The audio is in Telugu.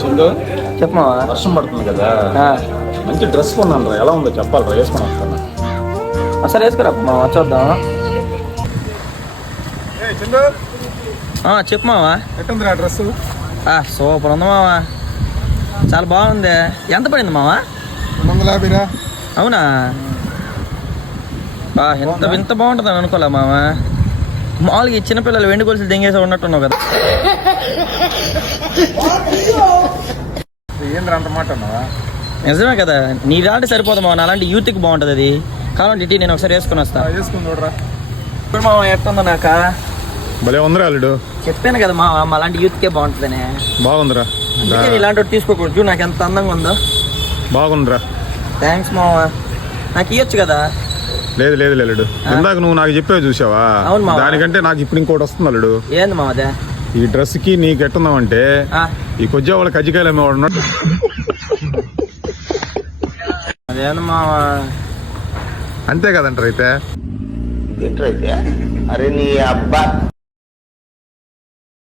చందు చెప్పమా. వర్షం పడుతుంది కదా, మంచి డ్రెస్ కొన్నాను రా, ఎలా ఉందో చెప్పాలి, వేసుకొని వస్తాను. సరే వేసుకురా మా వచ్చేద్దాం. చందు చెప్పమావా. ఎట్టుందిరా డ్రెస్? సూపర్ ఉంది మావా, చాలా బాగుంది. ఎంత పడింది మావా? 250 రా. అవునా, ఇంత బాగుంటుంది అని అనుకోలే మావా. మామూలుగా ఈ చిన్నపిల్లలు వెండి గొలుసులు దెంగేసి ఉన్నట్టున్నావు కదా. ఏంద్రా అంత మాట అన్నావా? నిజమే కదా, నీ దాంట్లో సరిపోదు మావా, అలాంటి యూత్కి బాగుంటుంది అది. కావాలంటే ఇటీ నేను ఒకసారి వేసుకుని వస్తా. వేసుకుని చూడరా. ఇప్పుడు మావా ఎట్టుందో నాక భలే ఉందిరా అల్లుడు. చెప్పాను కదా మావా, మా అలాంటి యూత్కే బాగుంటుందని. బాగుందిరా, అందుకే ఇలాంటి వాటి తీసుకోకూడదు. నాకు ఎంత అందంగా ఉందో. బాగుందిరా. థ్యాంక్స్ మావా, నాకు ఇవ్వచ్చు కదా. లేదు లేదు అల్లుడు, ఇందాక నువ్వు నాకు చెప్పావు చూసావా, అవును మావా. దానికంటే నాకు ఇప్పుడు ఇంకోటి వస్తుంది అల్లుడు. ఏంది మావా అదే? ఈ డ్రెస్ కి నీకు ఎట్టుందామంటే ఈ కొద్దిగా వాళ్ళ కజ్జికాయలు అమ్మేవాడు ఉన్నాడు. అదేంది మావా? అంతే కదంటారు అయితే. అరే నీ అబ్బా.